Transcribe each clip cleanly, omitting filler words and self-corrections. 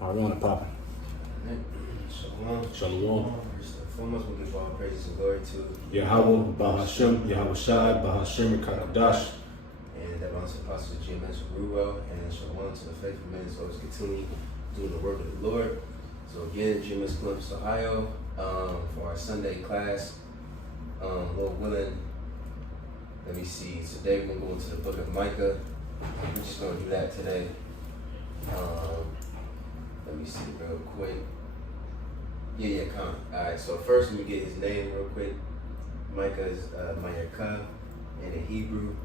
I want to pop. Shalom. Shalom. First and foremost, we give all praises and glory to Yahweh, Bahashem, Yahweh Shai, Bahashem, Kakadash. and that belongs to Apostle GMS Ruel, and shalom to the faithful men so let's continue doing the work of the Lord. So again, GMS Columbus, Ohio, for our Sunday class. Lord willing, let me see. Today we're going to go into the book of Micah. We're just going to do that today. Let me see real quick. Come. Alright, so first let me get his name real quick. Micah is Micah, and in Hebrew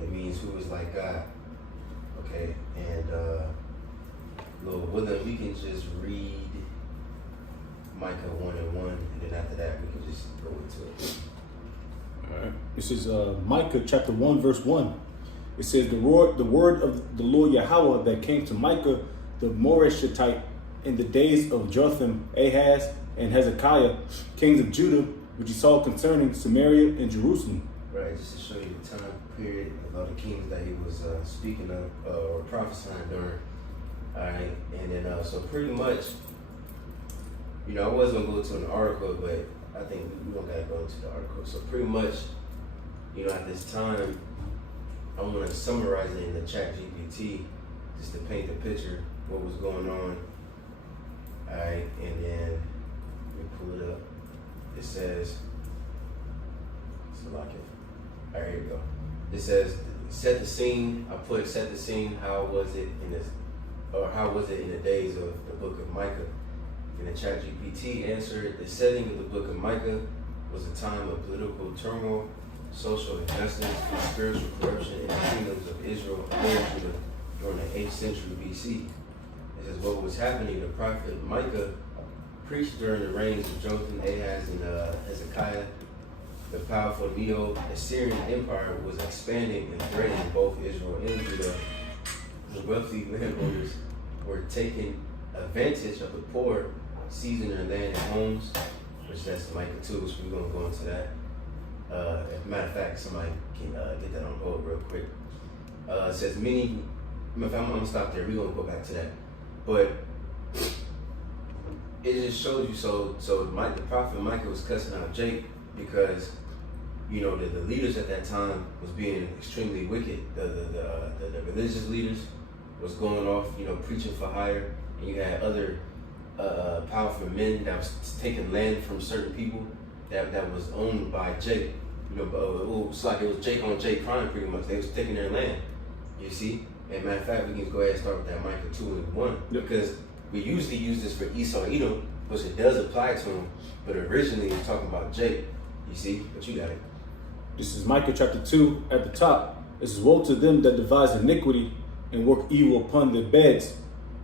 it means who is like God. Okay, and Lord willing, we can just read Micah 1:1, and then after that we can just go into it. Alright. This is Micah chapter 1, verse 1. It says, the word of the Lord Yahweh that came to Micah the Moreshitite in the days of Jotham, Ahaz, and Hezekiah, kings of Judah, which he saw concerning Samaria and Jerusalem. Right, just to show you the time period of all the kings that he was speaking of or prophesying during. Alright, and then so pretty much, I was going to go to an article, but I think we don't got to go into the article. So pretty much, at this time, I want to summarize it in the chat GPT just to paint the picture what was going on. Alright, and then let me pull it up. It says, alright, here we go. It says, set the scene. I put set the scene. How was it in the days of the book of Micah? And the chat GPT answered, the setting of the book of Micah was a time of political turmoil, social injustice, and spiritual corruption in the kingdoms of Israel and Judah during the 8th century BC. It says what was happening. The prophet Micah preached during the reigns of Jotham, Ahaz, and Hezekiah. The powerful Neo-Assyrian Empire was expanding and threatening both Israel and Judah. The wealthy landowners were taking advantage of the poor, seizing their land and homes, which that's Micah 2, so we're going to go into that. As a matter of fact, somebody can get that on board real quick. It says many, I'm going to stop there, we're going to go back to that. But it just shows you, so the prophet Micah was cussing out Jake because, the leaders at that time was being extremely wicked. The religious leaders was going off, preaching for hire, and you had other powerful men that was taking land from certain people that was owned by Jake. It was like it was Jake on Jake crime pretty much. They was taking their land, you see? And matter of fact, we can go ahead and start with that Micah 2:1, because we usually use this for Esau and Edom, which it does apply to him, but originally it's talking about Jake, you see? But you got it. This is Micah chapter 2 at the top. It says, woe to them that devise iniquity and work evil upon their beds.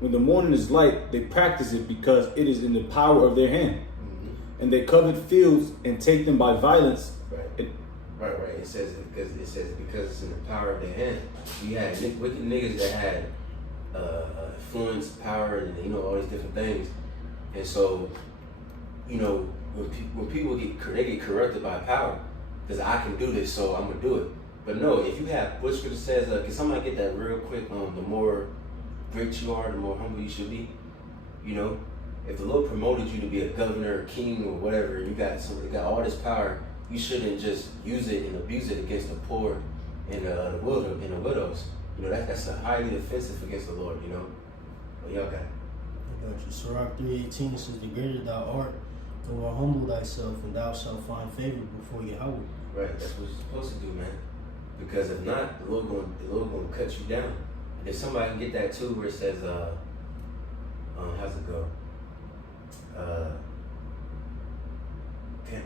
When the morning is light, they practice it because it is in the power of their hand. Mm-hmm. And they covet fields and take them by violence. Right. It says because it's in the power of their hand. You had wicked niggas that had influence, power, and all these different things. And so, when people get corrupted by power, because I can do this, so I'm gonna do it. But no, if you have what scripture says, can somebody get that real quick? The more great you are, the more humble you should be. If the Lord promoted you to be a governor, or king, or whatever, you got all this power, you shouldn't just use it and abuse it against the poor and the widows. That's highly offensive against the Lord. But y'all got it. I got you. Sirach 3:18 says, "The greater thou art, the more humble thyself, and thou shalt find favor before Yahweh." Right, that's what you're supposed to do, man. Because if not, the Lord gonna cut you down. And if somebody can get that too, where it says, how's it go?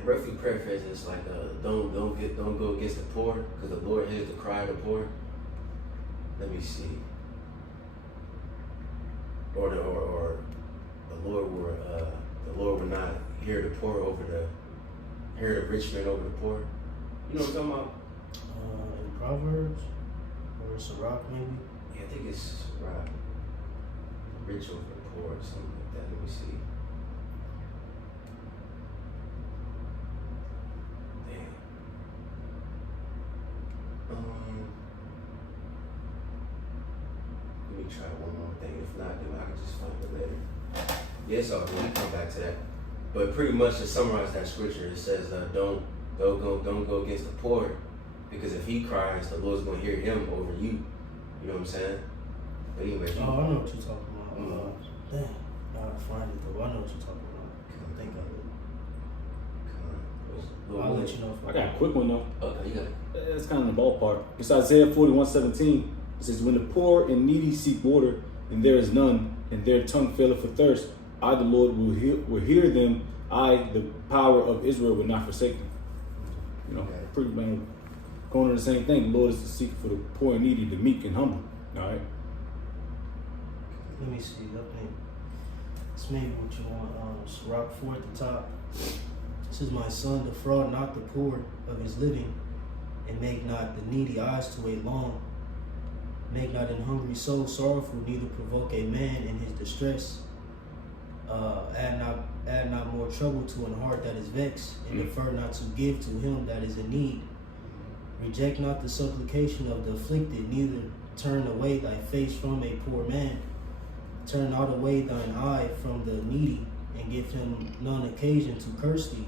Roughly paraphrasing, it's like, don't go against the poor, because the Lord hears the cry of the poor. Let me see. Or the Lord will not hear the rich man over the poor. You know what I'm talking about? In Proverbs or Sirach maybe. Yeah, I think it's Sirach. Rich over the poor or something like that. Let me see. Let me try one more thing. If not, then I can just find it later. Yeah, it's all good. We come back to that. But pretty much to summarize that scripture, it says, don't go against the poor, because if he cries, the Lord's gonna hear him over you. You know what I'm saying? But anyway. Oh, I know what you're talking about. Damn, gotta find it though. I know what you're talking about. I think of it. I'll let you know. I got a quick one though. Okay, you got it. It's kind of in the ballpark. It's Isaiah 41:17. It says, when the poor and needy seek water, and there is none, and their tongue faileth for thirst, I, the Lord, will hear them. I, the power of Israel, will not forsake them. You know, pretty man, going on the same thing. The Lord is to seek for the poor and needy, the meek and humble. All right. Let me see. I think it's maybe what you want. Rock 4 at the top. This is my son, defraud not the poor of his living, and make not the needy eyes to wait long. Make not an hungry soul sorrowful, neither provoke a man in his distress. Add not more trouble to an heart that is vexed, and defer not to give to him that is in need. Reject not the supplication of the afflicted, neither turn away thy face from a poor man. Turn not away thine eye from the needy, and give him none occasion to curse thee.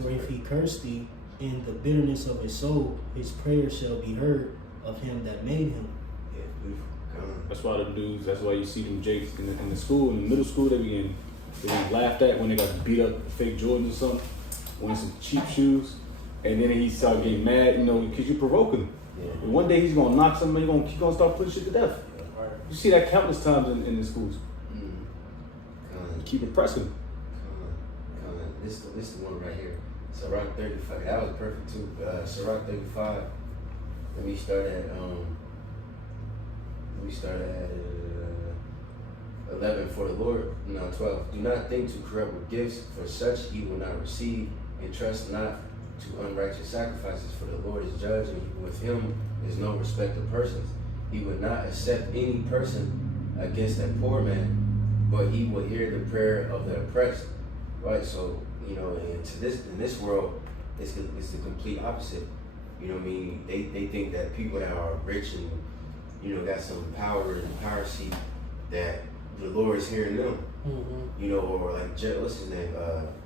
For if he curse thee in the bitterness of his soul, his prayer shall be heard of him that made him. That's why the dudes, that's why you see them Jakes in the school, in the middle school, they getting laughed at when they got beat up fake Jordans or something, wearing some cheap shoes, and then he started getting mad, you know, because you provoking him. Yeah. And one day he's gonna knock somebody, he's gonna start putting shit to death. Yeah. You see that countless times in the schools. Keep impressing. This is the one right here. Sirach 35. That was perfect too. Sirach 35. Let me start at 11. For the Lord, 12. Do not think to corrupt with gifts, for such he will not receive, and trust not to unrighteous sacrifices. For the Lord is judge, and with him is no respect of persons. He would not accept any person against that poor man, but he will hear the prayer of the oppressed. Right. So in this world, it's the complete opposite. You know what I mean? They think that people that are rich and got some power in the power seat, that the Lord is hearing them. Or like what's his name?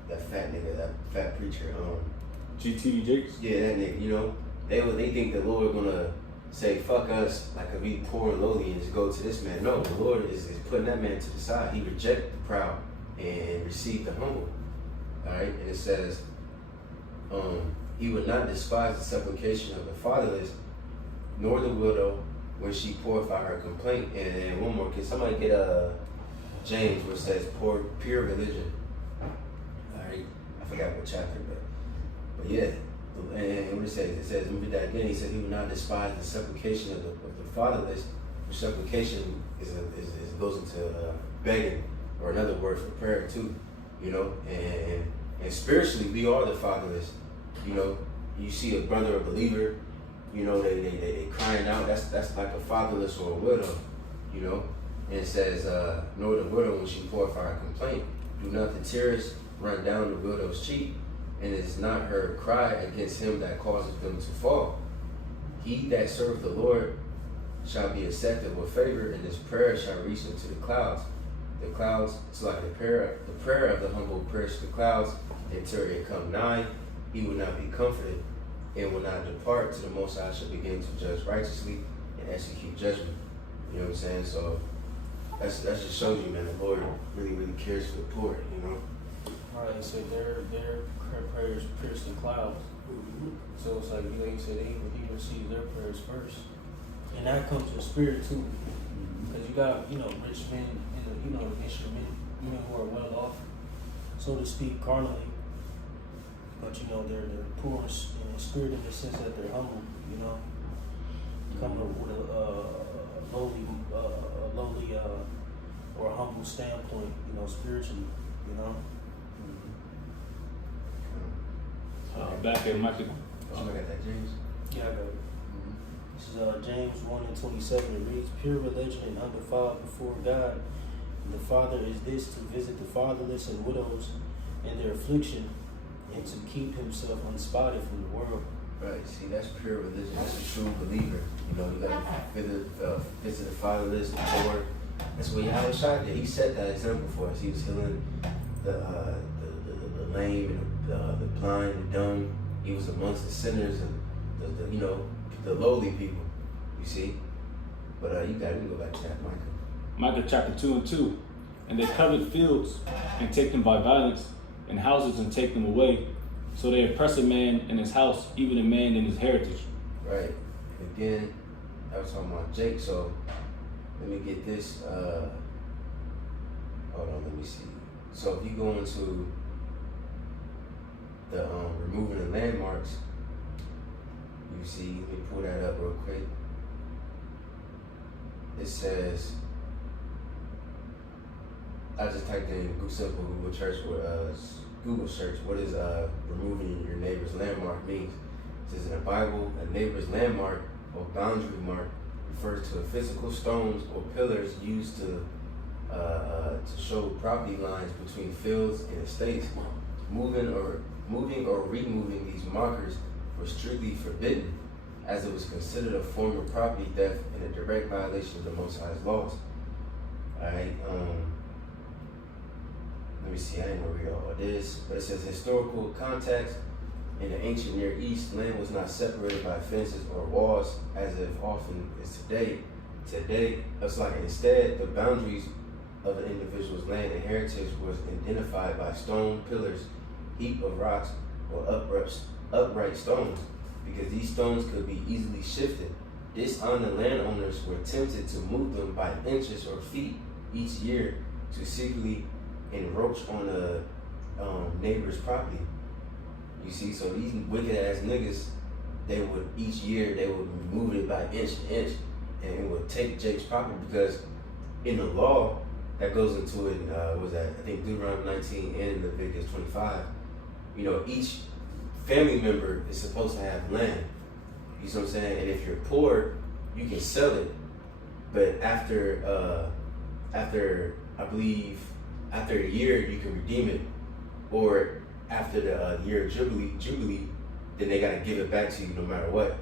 That fat nigga, that fat preacher. GTD Jakes. Yeah, that nigga. They think the Lord gonna say fuck us, like if we poor and lowly, and just go to this man. No, the Lord is putting that man to the side. He rejected the proud and received the humble. All right, and it says, he would not despise the supplication of the fatherless, nor the widow when she poureth out her complaint. And then one more, can somebody get James where it says pure religion? All right, I forgot what chapter, but yeah. And what it says, let me read that again. He said he would not despise the supplication of the fatherless. Which supplication goes into begging, or another word for prayer too. And spiritually, we are the fatherless. You see a brother, a believer, they crying out. That's like a fatherless or a widow, And it says, nor the widow when she poureth out her complaint. Do not the tears run down the widow's cheek, and it is not her cry against him that causes them to fall. He that serveth the Lord shall be accepted with favor, and his prayer shall reach into the clouds. The clouds, it's like the prayer of the humble prayers to the clouds until it come nigh. He will not be comforted and will not depart till the Most High shall begin to judge righteously and execute judgment. You know what I'm saying? So that just shows you, man, the Lord really, really cares for the poor. Alright, so their prayers pierce the clouds. So it's like you said, he receives their prayers first, and that comes with spirit too, because you got rich men in the men who are well off, so to speak, carnally, but they're poor in spirit in the sense that they're humble. Coming up with a lowly or a humble standpoint, spiritually, Back at Micah. I got that, James. Yeah, I got it. This is James 1:27. It reads, pure religion and undefiled before God. And the Father is this, to visit the fatherless and widows in their affliction, and to keep himself unspotted from the world. Right. See, that's pure religion. That's a true believer. You got to visit the fatherless, the poor. That's what Yahweh shot did. He set that example for us. He was healing the lame and the blind, the dumb. He was amongst the sinners and the lowly people. You see? But we can go back to that, Micah. Micah chapter 2:2. And they covet fields and take them by violence, and houses and take them away. So they oppress a man in his house, even a man in his heritage. Right. And again, I was talking about Jake, so let me get this. Hold on, let me see. So if you go into the removing the landmarks, you see, let me pull that up real quick. It says, I just typed in Google search, what is removing your neighbor's landmark means. It says in the Bible, a neighbor's landmark or boundary mark refers to a physical stones or pillars used to show property lines between fields and estates. Moving or removing these markers was strictly forbidden, as it was considered a form of property theft and a direct violation of the Most High's laws. Alright, let me see, I ain't gonna read all of this, but it says historical context. In the ancient Near East, land was not separated by fences or walls, as it often is today. It's like instead, the boundaries of an individual's land and heritage was identified by stone pillars, heap of rocks, or upright stones, because these stones could be easily shifted. Dishonored landowners were tempted to move them by inches or feet each year to secretly encroach on a neighbor's property. You see, so these wicked ass niggas, each year they would move it by inch to inch, and it would take Jake's property, because in the law that goes into it, I think Deuteronomy 19 and Leviticus 25, each family member is supposed to have land. You see what I'm saying? And if you're poor, you can sell it, but after I believe after a year you can redeem it, or after the year of Jubilee, then they gotta give it back to you no matter what.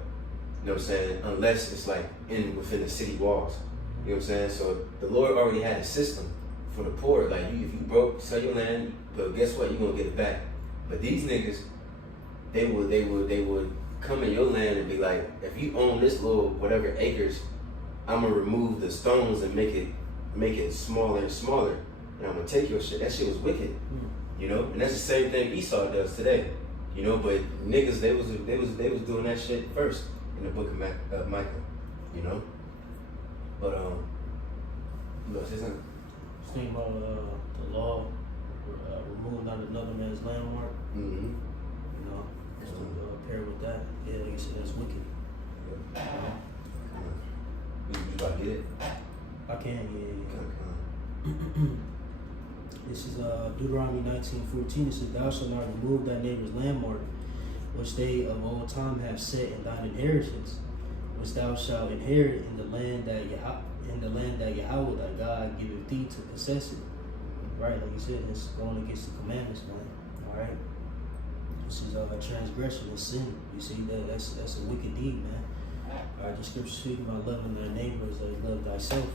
You know what I'm saying? Unless it's like within the city walls. You know what I'm saying? So the Lord already had a system for the poor. Like if you broke, sell your land, but guess what? You're gonna get it back. But these niggas, they would come in your land and be like, if you own this little whatever acres, I'm gonna remove the stones and make it smaller and smaller, and I'm gonna take your shit. That shit was wicked. And that's the same thing Esau does today, but niggas, they was doing that shit first in the book of Micah, but say something? Just think about the law removing out another man's landmark. Mm-hmm. Just to pair with that, yeah, like you said, that's wicked. You about to get it? I can, yeah. Okay. This is Deuteronomy 19:14. It says, "Thou shalt not remove thy neighbor's landmark, which they of old time have set in thine inheritance, which thou shalt inherit in the land that Yahweh thy God giveth thee to possess it." Right, like you said, it's going against the commandments, man. All right. This is transgression and sin. You see that's a wicked deed, man. All right, the scripture speaks about loving thy neighbor as thou love thyself.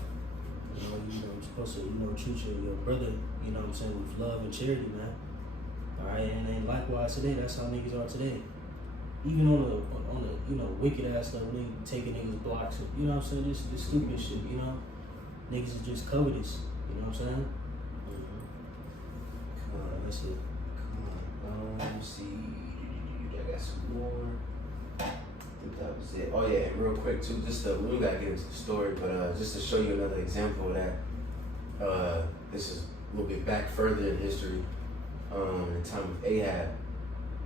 You're supposed to, treat your brother, with love and charity, man. All right, and likewise today, that's how niggas are today. Even on the wicked ass stuff, when they taking niggas blocks, this stupid shit, niggas is just covetous, you know what I'm saying? That's it. Let me see. I got some more. I think that was it. Oh yeah, and real quick too, we gotta get into the story, but just to show you another example of that. This is a little bit back further in history. In the time of Ahab,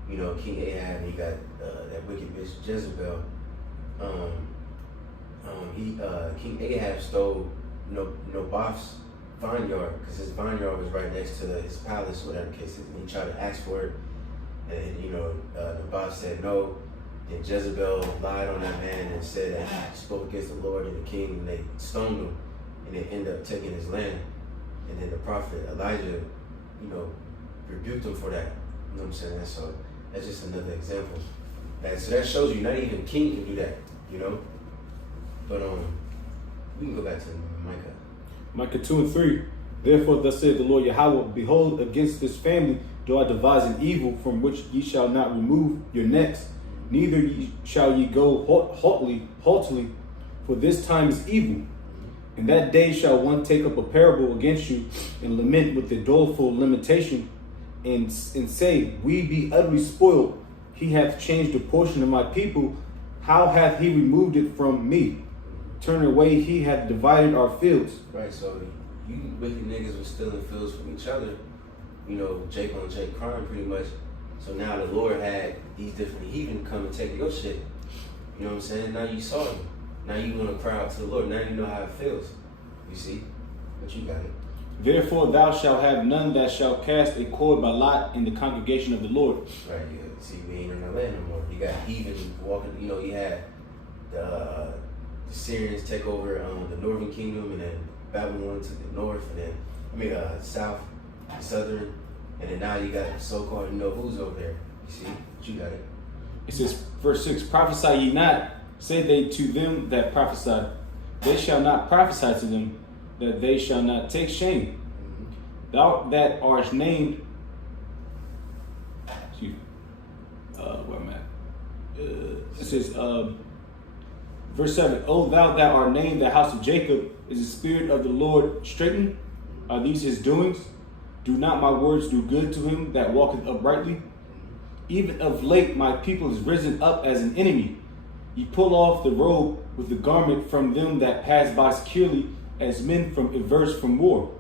King Ahab, he got that wicked bitch Jezebel. King Ahab stole Naboth's vineyard, because his vineyard was right next to his palace, whatever the case is, and he tried to ask for it, and Naboth said no. And Jezebel lied on that man and said that he spoke against the Lord and the king, and they stoned him, and they ended up taking his land. And then the prophet Elijah, rebuked him for that. You know what I'm saying? So that's just another example. So that shows you not even a king can do that, But we can go back to Micah. Micah 2 and 3. Therefore thus saith the Lord Yahweh, behold, against this family do I devise an evil from which ye shall not remove your necks, neither shall ye go haughtily, for this time is evil. In that day shall one take up a parable against you, and lament with the doleful lamentation, and say, we be utterly spoiled. He hath changed a portion of my people. How hath he removed it from me? Turn away, he hath divided our fields. Right, so you wicked niggas was stealing fields from each other. You know, Jake on Jake crime pretty much. So now the Lord had these different heathen come and take your shit. You know what I'm saying? Now you saw him. Now you want to cry out to the Lord. Now you know how it feels. You see? But you got it. Therefore thou shalt have none that shall cast a cord by lot in the congregation of the Lord. Right, yeah. See, we ain't in the land no more. You got heathen walking, you know, you had the Syrians take over the northern kingdom, and then Babylon took the north, and then, south, southern, and then now you got so-called, you know, who's over there. You see? But you got it. It says, verse 6, prophesy ye not, say they to them that prophesy. They shall not prophesy to them, that they shall not take shame. Thou that art named, where am I? It says, verse 7, O thou that art named the house of Jacob, is the spirit of the Lord straitened? Are these his doings? Do not my words do good to him that walketh uprightly? Even of late my people is risen up as an enemy. Ye pull off the robe with the garment from them that pass by securely, as men from averse from war.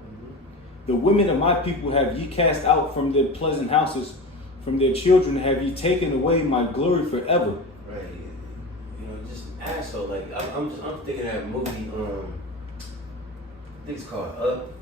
The women of my people have ye cast out from their pleasant houses, from their children have ye taken away my glory forever. Right, you know, just an asshole. Like I'm thinking of that movie. I think it's called Up.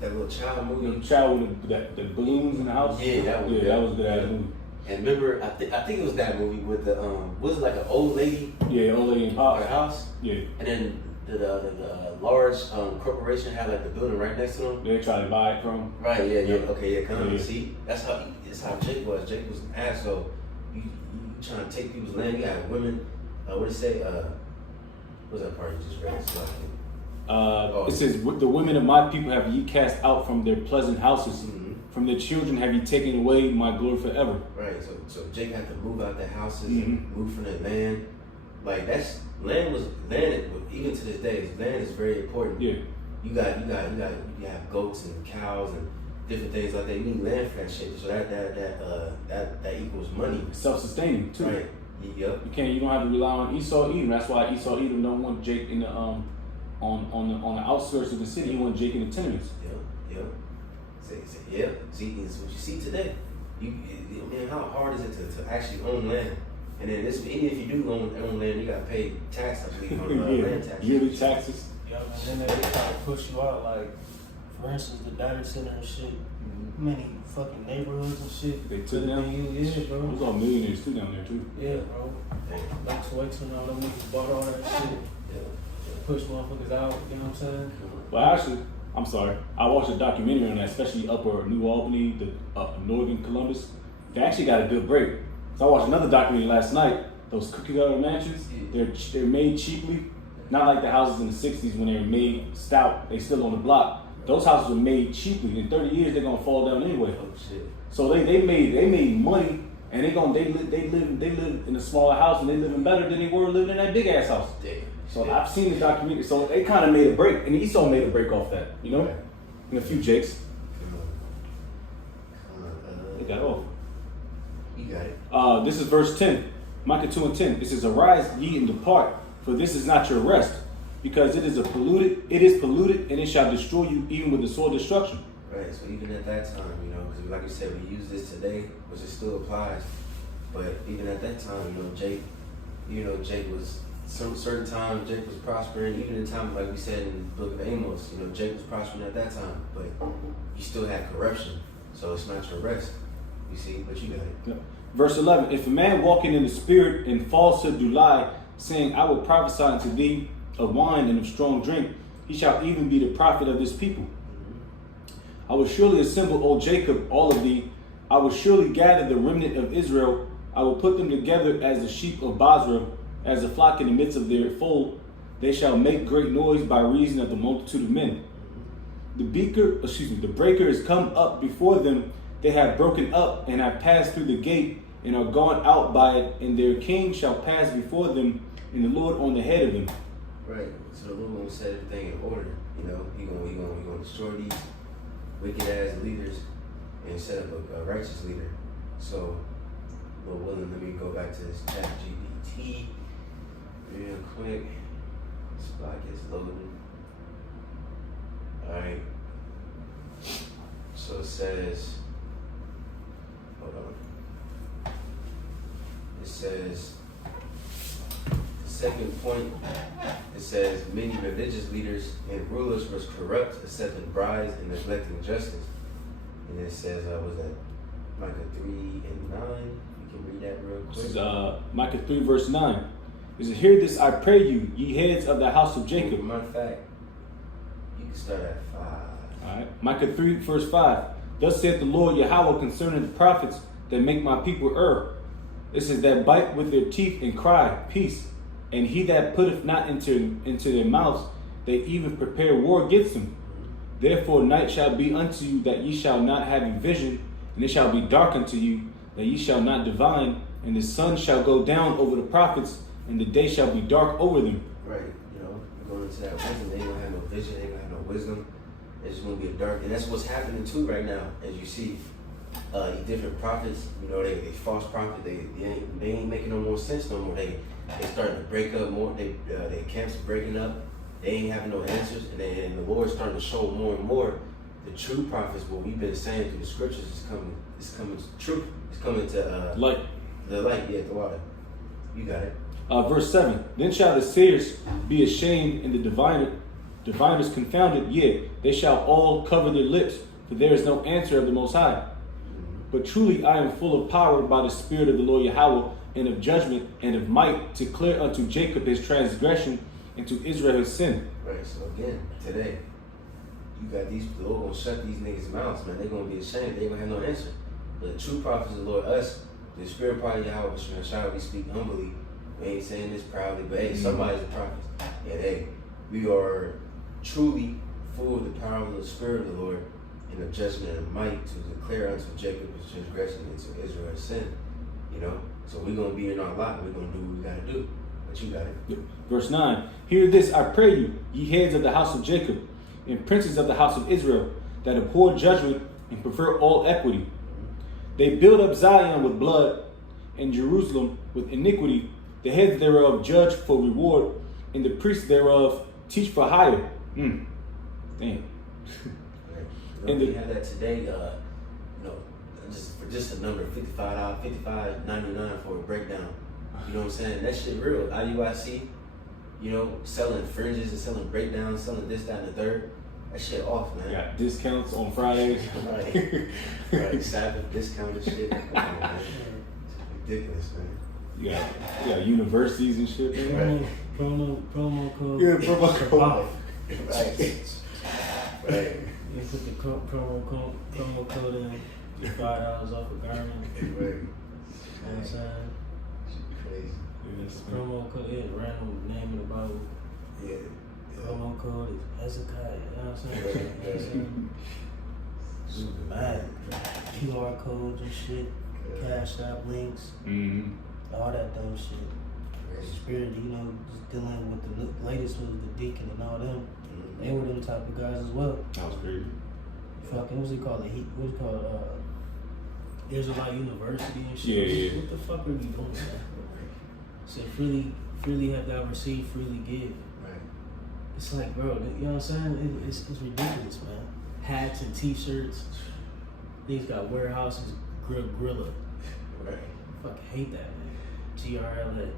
That little child movie. The child with the balloons in the house. Yeah, that was that was a good ass movie. And remember, I think it was that movie with the was it like an old lady? Yeah, old lady in her house. Yeah. And then the large corporation had like the building right next to them. They try to buy it from. Right. Yeah. Yeah. Okay. Yeah. Come on. Yeah. See, that's how Jake was. Jake was an asshole. You trying to take people's land? You got women. What did it say? What's that part you just read? It says, the women of my people have ye cast out from their pleasant houses. Mm-hmm. From their children have ye taken away my glory forever. Right. So Jake had to move out their houses, move from their land. Like land even to this day, land is very important. Yeah. You have goats and cows and different things like that. You need land for that shit. So that equals money. Self-sustaining too. Right. Yep. You don't have to rely on Esau Edom. That's why Esau Edom don't want Jake in the on the outskirts of the city. He want Jake in the tenements. Yep. Yeah. See, it's what you see today. Man, how hard is it to actually own land? And then even if you do own land, you gotta pay tax, I believe, on land tax. Yearly taxes. Yeah, and then they try to push you out. Like, for instance, the data center and shit. Many fucking neighborhoods and shit. They took down. Yeah, bro. There's all millionaires too down there too. Yeah, bro. Like Swex and all them niggas bought all that shit. Push motherfuckers out. You know what I'm saying? Well, actually, I'm sorry. I watched a documentary on that, especially Upper New Albany, the Northern Columbus. They actually got a good break. So I watched another documentary last night. Those cookie cutter mansions, they're made cheaply. Not like the houses in the 60s when they were made stout. They still on the block. Those houses were made cheaply. In 30 years, they're gonna fall down anyway. Oh shit! So they made money, and they live in a smaller house, and they living better than they were living in that big ass house. Damn. So I've seen the documentary. So they kind of made a break, and Esau made a break off that, you know, and a few Jakes. They got off. You got it. This is verse 10, Micah 2 and 10. It says, "Arise ye and depart, for this is not your rest, because it is polluted, and it shall destroy you even with the sword destruction." Right. So even at that time, you know, because like you said, we use this today, which it still applies. But even at that time, Jake was certain times Jake was prospering. Even in time, like we said in the book of Amos, Jake was prospering at that time, but you still had corruption. So it's not your rest. You see, but you got it. Yeah. Verse 11, "If a man walking in the spirit and falsehood do lie, saying, I will prophesy unto thee of wine and of strong drink, he shall even be the prophet of this people. I will surely assemble, O Jacob, all of thee. I will surely gather the remnant of Israel. I will put them together as the sheep of Basra, as a flock in the midst of their fold. They shall make great noise by reason of the multitude of men. the breaker is come up before them. They have broken up and have passed through the gate and are gone out by it, and their king shall pass before them, and the Lord on the head of them. Right. So the Lord gonna set everything in order. You know, he gonna destroy these wicked ass leaders and set up a righteous leader. So, Lord willing, let me go back to this chat GPT real quick. Spot gets loaded. Alright. So it says, hold on. It says, the second point, it says, many religious leaders and rulers was corrupt, accepting bribes and neglecting justice. And it says, was that Micah 3 and 9? You can read that real quick. This is Micah 3 verse 9. It says, hear this, I pray you, ye heads of the house of Jacob. Matter of fact, you can start at 5. All right. Micah 3 verse 5. Thus saith the Lord Yahweh concerning the prophets that make my people err. It says, that bite with their teeth and cry, peace. And he that putteth not into their mouths, they even prepare war against them. Therefore night shall be unto you, that ye shall not have a vision, and it shall be dark unto you, that ye shall not divine, and the sun shall go down over the prophets, and the day shall be dark over them. Right, you know, going into that wisdom, they ain't gonna have no vision, they ain't gonna have no wisdom. It's gonna be a dark, and that's what's happening too right now, as you see. Different prophets, you know, they false prophets, they ain't making no more sense no more. They starting to break up more. Their camps are breaking up. They ain't having no answers, and the Lord's starting to show more and more the true prophets. What we've been saying through the scriptures is coming. It's coming to truth. It's coming to light. The light, yeah, the water. You got it. Verse 7. Then shall the seers be ashamed, and the diviners confounded. Yea, they shall all cover their lips, for there is no answer of the Most High. But truly I am full of power by the Spirit of the Lord Yahweh, and of judgment and of might, to clear unto Jacob his transgression, and to Israel his sin. Right, so again, today, you got the Lord gonna shut these niggas' mouths, man. They're gonna be ashamed. They ain't gonna have no answer. But the true prophets of the Lord, us, the Spirit part of Yahweh, shall we speak humbly. We ain't saying this proudly, but hey, somebody's a prophet. And hey, we are truly full of the power of the Spirit of the Lord, and of judgment and might, to declare unto Jacob his transgression, and to Israel his sin. You know? So we're going to be in our lot. We're going to do what we got to do. But you got it. Verse 9. Hear this, I pray you, ye heads of the house of Jacob, and princes of the house of Israel, that abhor judgment and prefer all equity. They build up Zion with blood, and Jerusalem with iniquity. The heads thereof judge for reward, and the priests thereof teach for hire. Damn. And we have that today, just a number, $55.99 for a breakdown. You know what I'm saying? That shit real. IUIC, selling fringes and selling breakdowns, selling this, that, and the third. That shit off, man. Got discounts on Fridays. Right. Sabbath discount and shit. Come on, man. It's ridiculous, man. You got universities and shit, man. Right. Promo code. Yeah, promo code. Right. You put the promo code in, get $5 off a garment. Right. You know what I'm saying? Crazy. Yes, Promo code, random name in the Bible. Yeah. Promo code is Hezekiah. You know what I'm saying? Super mad. QR codes and shit. Cash app links. All that dumb shit. Spirit, just dealing with the latest was the deacon and all them. They were them type of guys as well. That was crazy. Fucking, what's it called? What's it called? Israelite University and shit. Yeah. What the fuck are you doing, man? Said freely have thou received, freely give. Right. It's like, bro, you know what I'm saying? It's ridiculous, man. Hats and t-shirts. These got warehouses, Grilla. Right. Fuck, hate that, man. GRLA.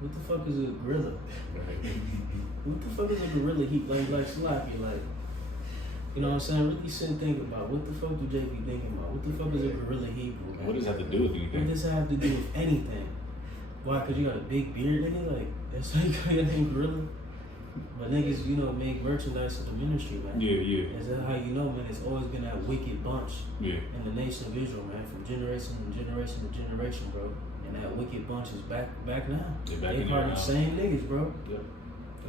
What the fuck is a gorilla? Right. What the fuck is a gorilla heat? Like Sloppy, like, you know what I'm saying? Really sit and think about, what the fuck do Jay be thinking about? What the fuck is a gorilla Hebrew, man? What does that have to do with anything? What does that have to do with anything? Why? Cause you got a big beard, nigga? Like, that's how you got your name gorilla? But niggas, make merchandise of the ministry, man. Yeah. Is that how you know, man? It's always been that wicked bunch Yeah. in the nation of Israel, man, from generation to generation to generation, bro. And that wicked bunch is back now. They're back They in part there of the now. same niggas, bro. Yep.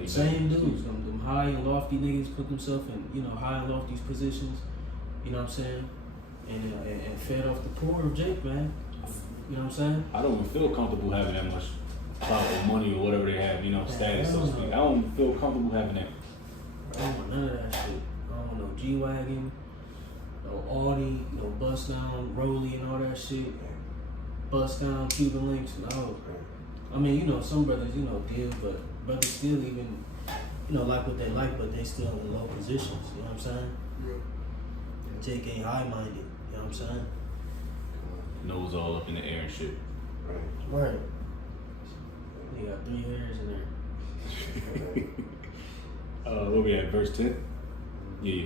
Same dudes, them high and lofty niggas put themselves in, high and lofty positions. You know what I'm saying? And fed off the poor of Jake, man. You know what I'm saying? I don't even feel comfortable having that much clout or money or whatever they have, status, so to speak. I don't feel comfortable having that. I don't want none of that shit. I don't want no G-Wagon, no Audi, no bust down Rolly and all that shit. Bust down Cuban Links, no. I mean, some brothers, give, but brothers still even, like what they like, but they still in low positions, you know what I'm saying? Yeah. Jake ain't high-minded, you know what I'm saying? Nose all up in the air and shit. Right. He got 3 hairs in there. What we at, verse 10? Yeah.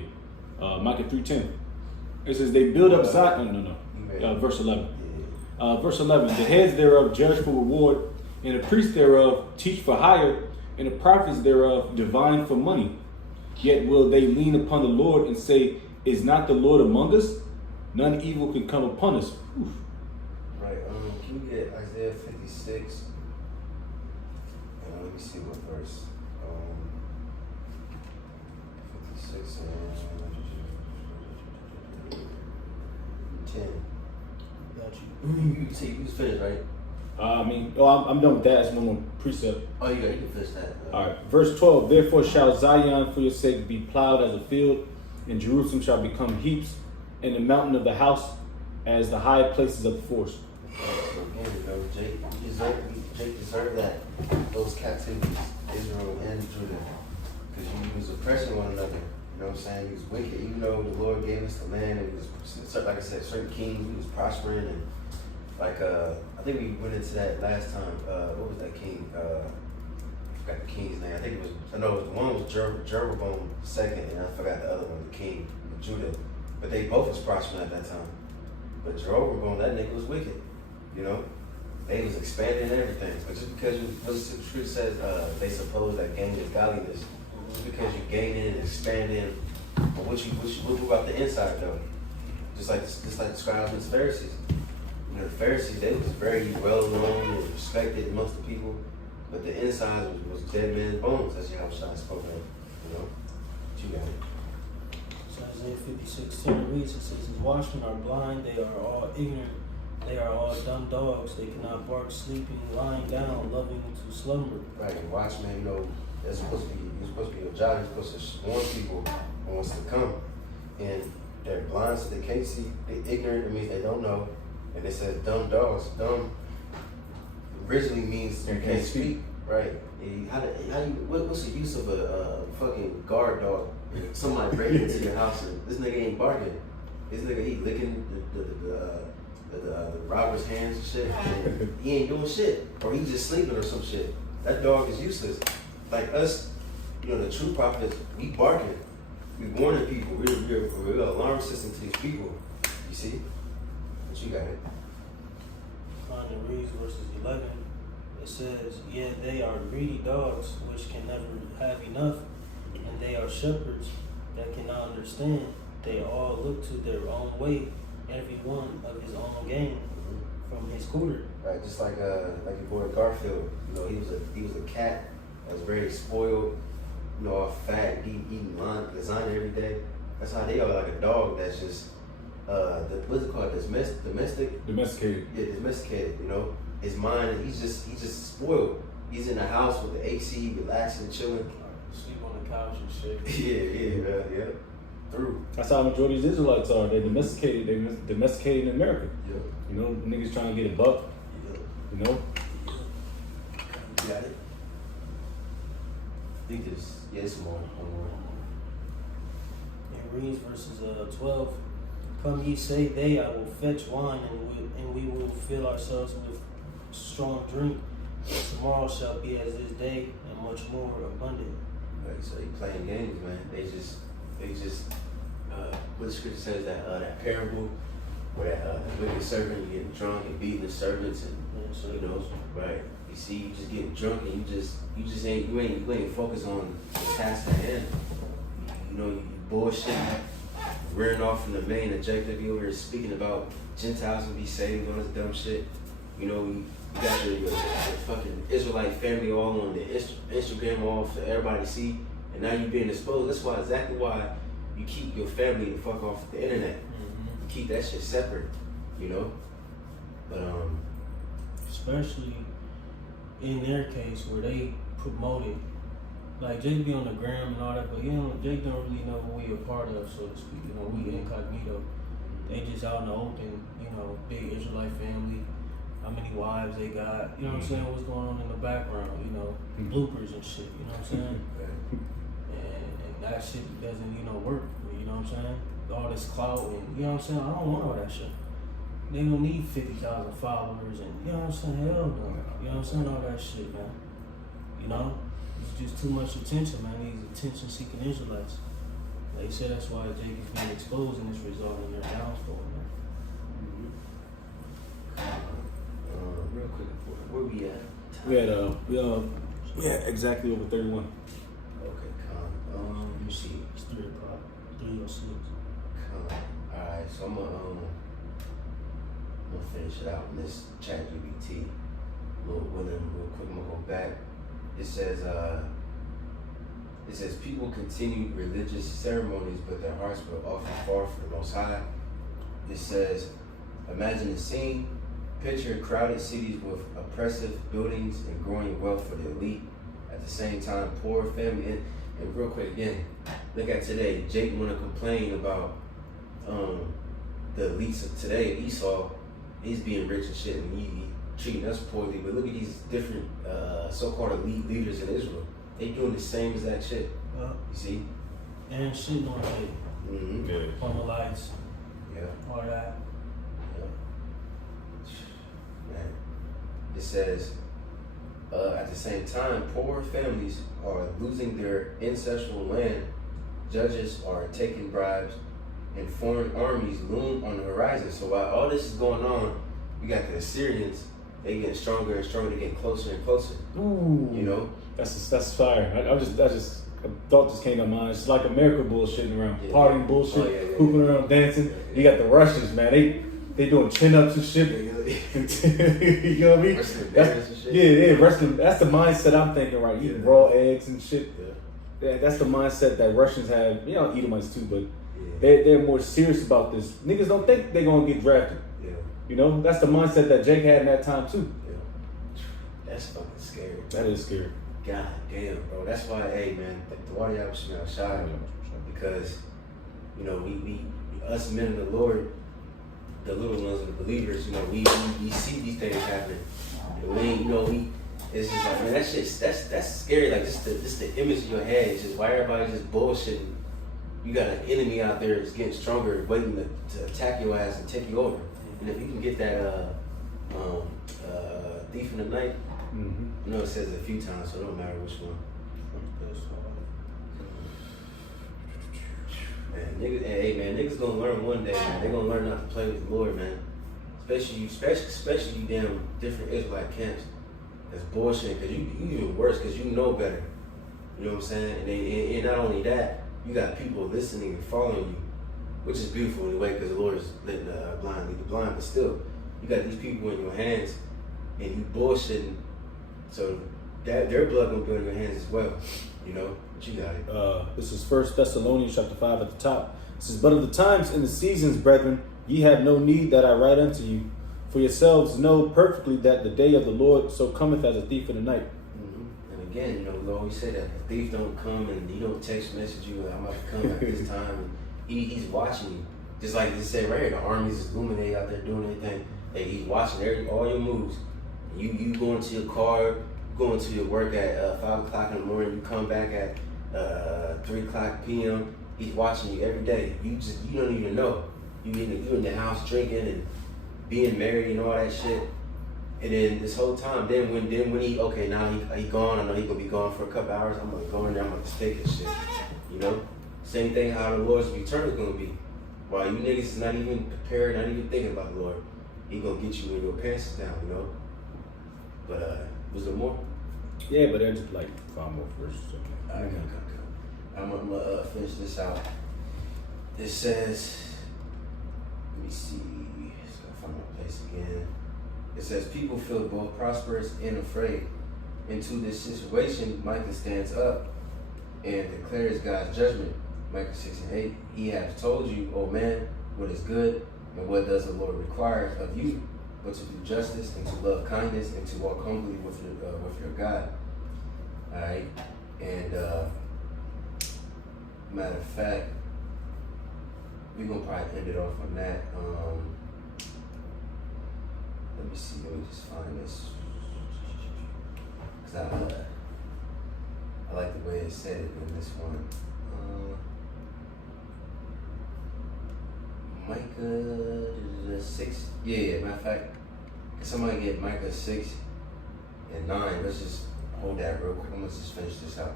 Micah 3:10. It says, they build up Zion. No. Verse 11. Verse 11. The heads thereof judge for reward, and the priests thereof teach for hire, and the prophets thereof divine for money. Yet will they lean upon the Lord and say, is not the Lord among us? None evil can come upon us. Oof. Right. Can we get Isaiah 56? Let me see what verse. 56 and 10. Got you. You see, you was finished, right? I'm done with that. That's one more precept. Oh, you can finish that. All right. Verse 12. Therefore shall Zion for your sake be plowed as a field, and Jerusalem shall become heaps, and the mountain of the house as the high places of the forest. So again, Jake deserved that, those captivities, Israel and Judah, because you was oppressing one another. You know what I'm saying? He was wicked, even though the Lord gave us the land, and he was, like I said, certain kings, he was prospering, and I think we went into that last time. What was that king? I forgot the king's name. I think it was, the one was Jeroboam II, and I forgot the other one, the king of Judah. But they both was prospering at that time. But Jeroboam, that nigga was wicked, They was expanding everything. But just because what the scripture says, they suppose that gain is godliness. Just because you gaining and expanding, but what about the inside though? Just like the scribes and the Pharisees. The Pharisees, they was very well known and respected amongst the people, but the inside was dead man's bones. That's how Shai spoke of, But you got it. So Isaiah 56:10 reads, it says, his watchmen are blind, they are all ignorant, they are all dumb dogs, they cannot bark sleeping, lying down, loving to slumber. Right, and watchmen, that's supposed to be your job. You're supposed to warn people who wants to come. And they're blind, so they can't see. They're ignorant, it means they don't know. And it says dumb dogs. Dumb originally means you can't speak. Right. What's the use of a fucking guard dog? Somebody breaking into your house and this nigga ain't barking. This nigga, he licking the robber's hands and shit. And he ain't doing shit. Or he just sleeping or some shit. That dog is useless. Like us, the true prophets, we barking. We warning people. We're an alarm system to these people. You see? But you got it. Find and reads verses 11. It says, yeah, they are greedy dogs which can never have enough, and they are shepherds that cannot understand. They all look to their own way, every one of his own gain from his quarter. Right, just like your boy Garfield. He was a cat that was very spoiled, all fat, eating lasagna every day. That's how they are, like a dog that's just what's it called? Domesticated. Yeah, domesticated. His mind, he's just spoiled. He's in the house with the AC, relaxing, chilling. Sleep on the couch and shit. yeah. Through. That's how majority of Israelites are. They're domesticated. They're domesticated in America. Yeah. Niggas trying to get a buck. Yeah. You got it. I think there's one more. It reads verses 12. Come ye say they, I will fetch wine, and we will fill ourselves with strong drink. Tomorrow shall be as this day, and much more abundant. Right, so they playing games, man. They just what the scripture says that parable where that wicked servant, you getting drunk and beating the servants, and right. You see, you just getting drunk and you ain't focused on the task at hand. You bullshit, rearing off from the main objective. You over here speaking about Gentiles and be saved, all this dumb shit. You know, you got your fucking Israelite family all on the Instagram all for everybody to see, and now you're being exposed. That's exactly why you keep your family the fuck off the internet. You keep that shit separate, you know. But especially in their case where they promote it, like Jake be on the gram and all that, but Jake don't really know who we a part of, so to speak. You know, we incognito. They just out in the open, you know, big Israelite family, how many wives they got, you know what I'm saying, what's going on in the background, you know, bloopers and shit, you know what I'm saying? And that shit doesn't, you know, work for me, you know what I'm saying? All this clout and, you know what I'm saying, I don't want all that shit. They don't need 50,000 followers and, you know what I'm saying, hell no, you know what I'm saying, all that shit, man. You know, it's just too much attention, man, these attention-seeking Israelites. They say that's why Jake is being exposed and it's resulting in their downfall, man. real quick, where we at? We had exactly over 31. Okay, calm. Let me see. It's 3 o'clock, 3:06. Calm. Alright, so I'm gonna finish it out in this chat GBT. Real quick, I'm gonna go back. It says people continue religious ceremonies, but their hearts were often far from the Most High. It says, imagine the scene. Picture crowded cities with oppressive buildings and growing wealth for the elite. At the same time, poor family. And real quick again, look at today. Jake want to complain about the elites of today. Esau, he's being rich and shit, and he treating us poorly. But look at these different so-called elite leaders in Israel. They doing the same exact shit. You see? And shit on it. Mm-hmm. Yeah. On the lights. Yeah. All that. Man. It says, at the same time, poor families are losing their ancestral land, judges are taking bribes, and foreign armies loom on the horizon. So while all this is going on, you got the Assyrians, they getting stronger and stronger, they getting closer and closer. Ooh. You know? That's fire. A thought just came to mind. It's like America bullshitting around, partying bullshit, hooping around, dancing. You got the Russians, man. They doing chin ups and shit. You know what I mean? Wrestling. That's the mindset I'm thinking, right? Eating raw eggs and shit. Yeah, that's the mindset that Russians have. You know, Edomites too, but they're more serious about this. Niggas don't think they're gonna get drafted. Yeah. You know, that's the mindset that Jake had in that time too. Yeah. That's fucking scary. That is scary. God damn, bro. That's why, hey, man, the water y'all smell shy. Because, you know, we us men of the Lord, the little ones of the believers, you know, we see these things happening. And we ain't, you know, it's just like, man, that shit, that's scary. Like, just the image in your head. It's just why everybody's just bullshitting. You got an enemy out there that's getting stronger, waiting to attack your ass and take you over. And if you can get that thief in the night, I know it says it a few times, so it don't matter which one. Man, niggas gonna learn one day, man. They gonna learn not to play with the Lord, man. Especially you damn different Israelite camps. That's bullshit, cause you even worse, cause you know better. You know what I'm saying? And not only that, you got people listening and following you, which is beautiful in a way, cause the Lord is letting the blind lead the blind. But still, you got these people in your hands, and you bullshitting. So that their blood gonna be on your hands as well, you know. But you got it. This is 1 Thessalonians chapter 5 at the top. It says, "But of the times and the seasons, brethren, ye have no need that I write unto you. For yourselves know perfectly that the day of the Lord so cometh as a thief in the night." And again, you know, we always say that the thief don't come and he don't text message you, I'm about to come at this time. And he's watching you, just like they say right here. The armies is illuminated out there doing anything. Hey, he's watching all your moves. You go into your car, go into your work at 5 o'clock in the morning, you come back at 3 o'clock p.m. He's watching you every day. You don't even know. You in the house drinking and being married and all that shit. And then this whole time, then when he now he gone. I know he gonna be gone for a couple hours. I'm gonna go in there. I'm gonna stick and shit. You know, same thing how the Lord's return is gonna be. While you niggas is not even prepared, not even thinking about the Lord, he gonna get you when your pants is down. You know. But was there more? Yeah, but they're just like 5 more verses. All right, I'm gonna finish this out. It says, let me see. Just gotta find my place again. It says, people feel both prosperous and afraid. Into this situation, Micah stands up and declares God's judgment. Micah 6:8, he has told you, O man, what is good, and what does the Lord require of you, but to do justice, and to love kindness, and to walk humbly with your God. All right, and matter of fact, we're gonna probably end it off on that. Let me see. Let me just find this, because I like the way it said it in this one. Micah 6. Yeah, matter of fact, can somebody get Micah 6 and 9? Let's just hold that real quick. I'm gonna just finish this out.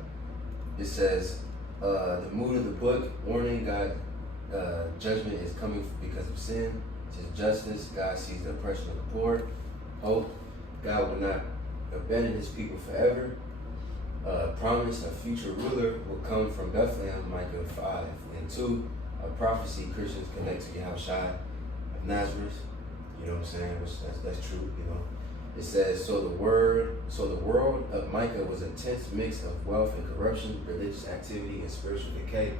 It says, the mood of the book, warning, God, judgment is coming because of sin. It says justice, God sees the oppression of the poor. Hope, God will not abandon his people forever. Promise, a future ruler will come from Bethlehem, Micah 5 and 2. A prophecy Christians connect to Yahushua of Nazareth. You know what I'm saying? Which that's true, you know. It says, so the world of Micah was a tense mix of wealth and corruption, religious activity and spiritual decay,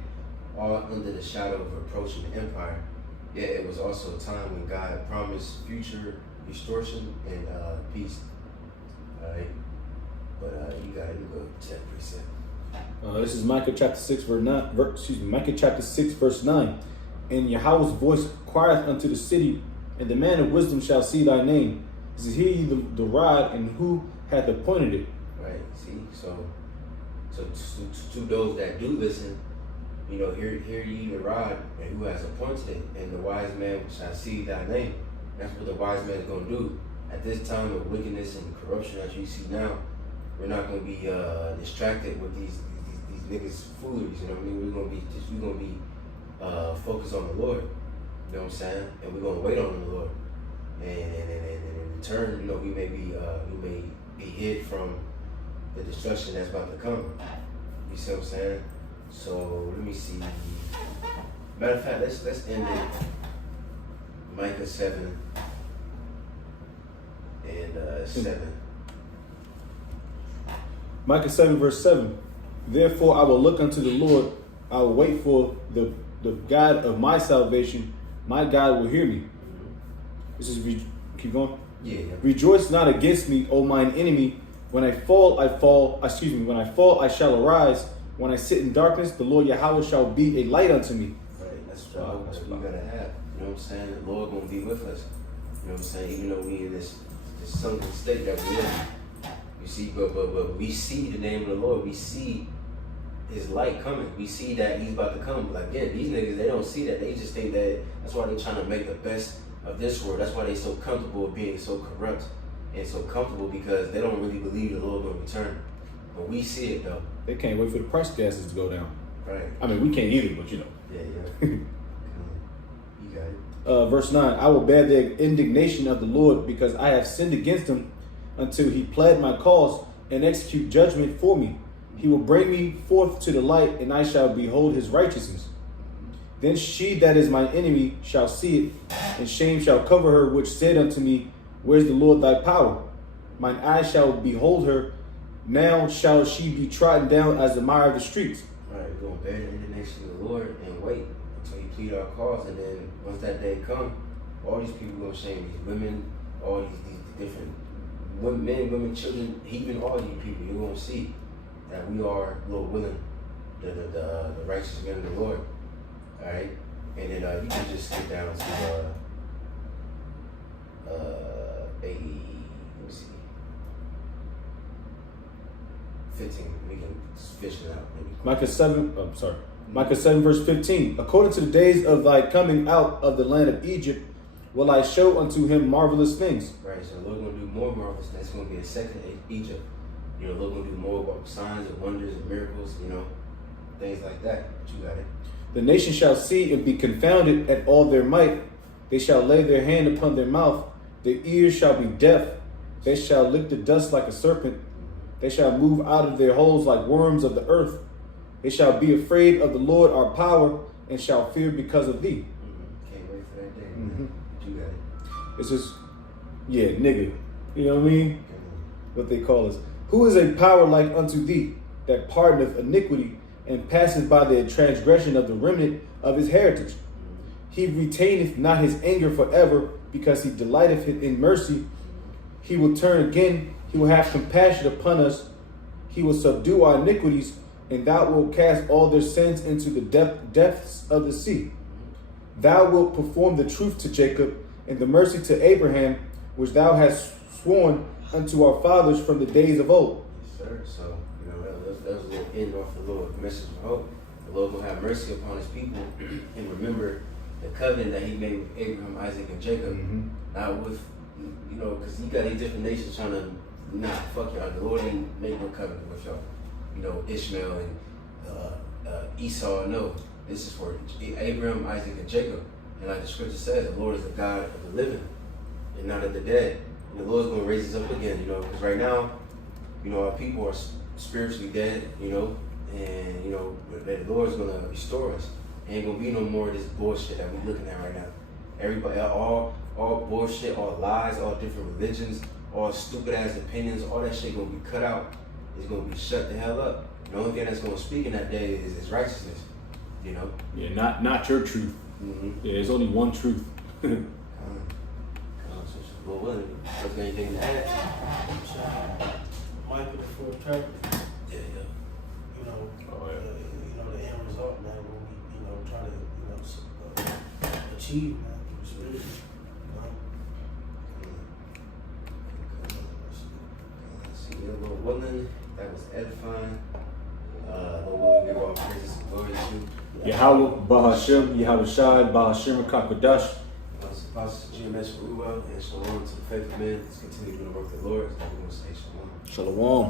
all under the shadow of approaching empire. Yet it was also a time when God promised future restoration and peace. All right, but you got to go to that precept. This is Micah chapter 6, Micah chapter 6, verse 9. And Yahweh's voice crieth unto the city, and the man of wisdom shall see thy name. This is, hear ye the rod, and who hath appointed it? Right, see, so to those that do listen, you know, hear ye the rod, and who has appointed it, and the wise man shall see thy name. That's what the wise man is going to do. At this time of wickedness and corruption that you see now, we're not going to be distracted with these niggas fooleries, you know what I mean? We're going to be focused on the Lord, you know what I'm saying? And we're going to wait on the Lord. And in return, you know, we may be hid from the destruction that's about to come. You see what I'm saying? So let me see. Matter of fact, let's end it. Micah 7 and 7. Micah 7, verse 7. Therefore I will look unto the Lord, I will wait for the God of my salvation. My God will hear me. This is, keep going. Yeah. Rejoice not against me, O mine enemy. When I fall, When I fall, I shall arise. When I sit in darkness, the Lord Yahweh shall be a light unto me. Right. That's what we gotta have. You know what I'm saying? The Lord gonna be with us. You know what I'm saying? Even though we in this sunken state that we in. You see, but we see the name of the Lord. We see his light coming. We see that he's about to come. Like, again, these niggas, they don't see that. They just think that that's why they're trying to make the best of this world. That's why they're so comfortable with being so corrupt and so comfortable, because they don't really believe the Lord will return. But we see it though. They can't wait for the price gases to go down. Right. I mean, we can't either, but you know. Yeah. You got it. Verse 9, I will bear the indignation of the Lord, because I have sinned against him, until he plead my cause and execute judgment for me. He will bring me forth to the light, and I shall behold his righteousness. Then she that is my enemy shall see it, and shame shall cover her, which said unto me, where's the Lord thy power? Mine eyes shall behold her. Now shall she be trodden down as the mire of the streets. All right, we're going to bear the indignation of the Lord and wait until he plead our cause. And then once that day come, all these people going to shame these women, all these different men, women, children, even all these people. You're going to see that we are, Lord willing, the righteous men of the Lord. All right? And then you can just get down to let me see, 15. We can fish it out. Maybe. Micah 7, verse 15. According to the days of thy coming out of the land of Egypt, will I show unto him marvelous things. Right, so the Lord's going to do more marvelous things. It's going to be a second Egypt. You know, the Lord's going to do more signs and wonders and miracles, you know, things like that. But you got it. The nation shall see and be confounded at all their might. They shall lay their hand upon their mouth. Their ears shall be deaf. They shall lick the dust like a serpent. They shall move out of their holes like worms of the earth. They shall be afraid of the Lord our power, and shall fear because of thee. Can't wait for that day. You got it. This is Yeah, nigga. You know what I mean? What they call us. Who is a power like unto thee, that pardoneth iniquity, and passeth by the transgression of the remnant of his heritage? He retaineth not his anger forever, because he delighteth in mercy. He will turn again. He will have compassion upon us. He will subdue our iniquities, and thou wilt cast all their sins into the depths of the sea. Thou wilt perform the truth to Jacob, and the mercy to Abraham, which thou hast sworn unto our fathers from the days of old. Yes, sir. So, that was a little end off the Lord. Message of hope. The Lord will have mercy upon his people and remember the covenant that he made with Abraham, Isaac, and Jacob. Not with, because you got these different nations trying to, fuck y'all. The Lord ain't make no covenant with y'all. Ishmael and Esau. No, this is for Abraham, Isaac, and Jacob. And like the scripture says, the Lord is the God of the living and not of the dead. And the Lord's going to raise us up again, because right now, our people are spiritually dead, and, the Lord's going to restore us. Ain't going to be no more of this bullshit that we're looking at right now. Everybody, all bullshit, all lies, all different religions, all stupid ass opinions, all that shit going to be cut out. It's going to be shut the hell up. The only thing that's going to speak in that day is righteousness, Yeah, not your truth. Yeah, there's only one truth. Well, was there anything to add? Micah, the fourth chapter. Yeah. The end result, man, what we, try to, achieve, man. It's really, Lord willing, that was edifying. Lord willing, give all praises and glory to Yahweh, Bahashem, Yahweh Shai, Bahashem, Kakadash. Apostle GMS Ruel and shalom to the faithful men. Let's continue doing the work of the Lord. We're going to say shalom. Shalom.